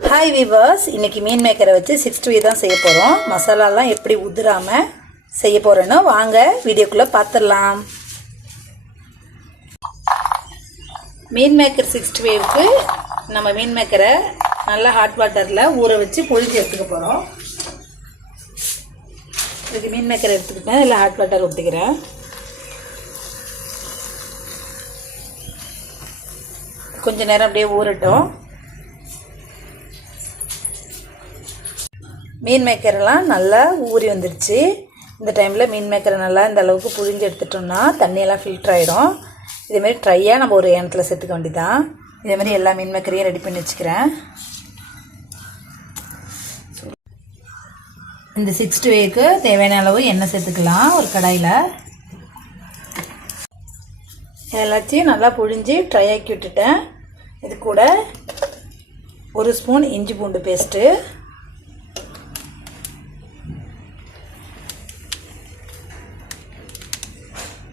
Hi viewers இன்னைக்கு மீன் மேக்கரை வச்சு sixty தான் செய்ய போகிறோம் மசாலாலாம் எப்படி உதிராமல் செய்ய போகிறேன்னு வாங்க வீடியோக்குள்ளே பார்த்துடலாம் மீன் மேக்கர் சிக்ஸ்டி ஃபைவ்க்கு நம்ம மீன் மேக்கரை நல்லா ஹாட் வாட்டரில் ஊற வச்சு பொழிஞ்சு எடுத்துக்க போகிறோம் இதுக்கு மீன் மேக்கரை எடுத்துக்கிட்டேன். இல்லை ஹாட் வாட்டர் ஊற்றிக்கிறேன் கொஞ்ச நேரம் அப்படியே ஊறட்டும். மீன் மேக்கரெல்லாம் நல்லா ஊறி வந்துருச்சு. இந்த டைமில் மீன் மேக்கரை நல்லா இந்த அளவுக்கு புழிஞ்சு எடுத்துட்டோம்னா தண்ணியெல்லாம் ஃபில்டர் ஆகிடும் இதேமாரி ட்ரையாக நம்ம ஒரு ஏனத்தில் சேர்த்துக்க வேண்டியதான் இதேமாரி எல்லா மீன் மேக்கரையும் ரெடி பண்ணி வச்சுக்கிறேன். இந்த சிக்ஸ்டி வேக்கு தேவையான அளவு எண்ணெய் சேர்த்துக்கலாம் ஒரு கடாயில். எல்லாத்தையும் நல்லா புழிஞ்சு ட்ரை ஆக்கி விட்டுட்டேன். இது கூட ஒரு ஸ்பூன் இஞ்சி பூண்டு பேஸ்ட்டு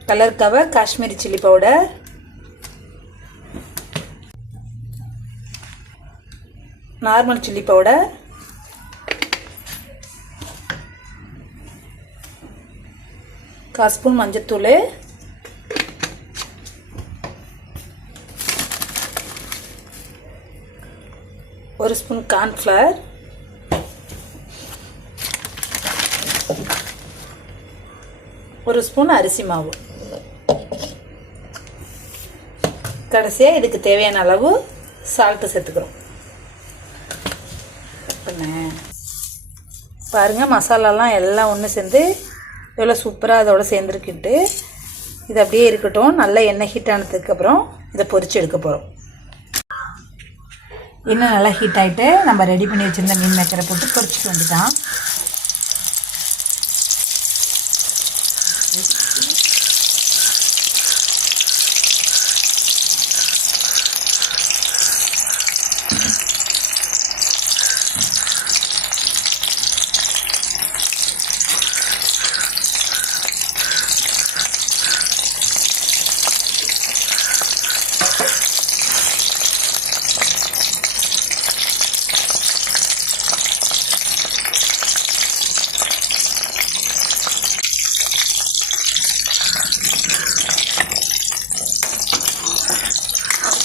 கலருக்காக Kashmiri chilli powder. Normal chilli powder. கால் ஸ்பூன் மஞ்சத்தூள் ஒரு ஸ்பூன் கார்ன்ஃப்ளவர். ஒரு ஸ்பூன் அரிசி மாவு. கடைசியாக இதுக்கு தேவையான அளவு சால்ட்டு சேர்த்துக்கிறோம். பாருங்கள் மசாலாலாம் எல்லாம் ஒன்று சேர்ந்து எவ்வளோ சூப்பராக அதோட சேர்ந்துருக்கிட்டு. இது அப்படியே இருக்கட்டும். நல்லா எண்ணெய் ஹீட் ஆனதுக்கப்புறம் இதை பொறிச்சு எடுக்க போகிறோம் இன்னும் நல்லா ஹீட் ஆகிட்டு நம்ம ரெடி பண்ணி வச்சுருந்த மீன் மேக்கரை போட்டு பொரிச்சிட்டு வந்துட்டான்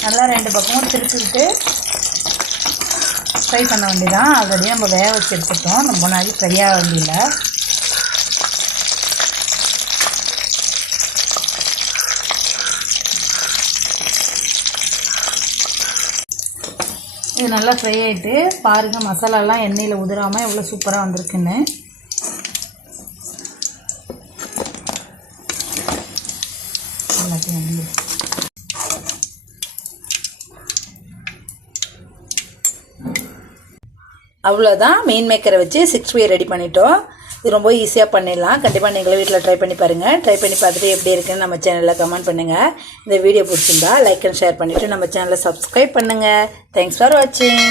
நல்லா ரெண்டு பக்கமும் திருப்பிவிட்டு ஃப்ரை பண்ண வேண்டியதான் ஆல்ரெடி நம்ம வேக வச்சு எடுத்துட்டோம். ரொம்ப நாளைக்கு ஃப்ரையாக வேண்டியில்லை இது நல்லா ஃப்ரை ஆகிட்டு பாருங்கள் மசாலாலாம் எண்ணெயில் உதிராமல் எவ்வளோ சூப்பராக வந்திருக்குன்னு. எல்லாத்தையும் அவ்வளோதான் மீன் மேக்கரை வச்சு சிக்ஸ் ஃபைவ் ரெடி பண்ணிட்டோம். இது ரொம்ப ஈஸியாக பண்ணிடலாம். கண்டிப்பாக நீங்களும் வீட்டில் ட்ரை பண்ணி பாருங்கள் ட்ரை பண்ணி பார்த்துட்டு எப்படி இருக்குன்னு நம்ம சேனலில் கமெண்ட் பண்ணுங்கள் இந்த வீடியோ பிடிச்சிருந்தா லைக் அண்ட் ஷேர் பண்ணிவிட்டு நம்ம சேனலை சப்ஸ்கிரைப் பண்ணுங்கள் தேங்க்ஸ் ஃபார் வாட்சிங்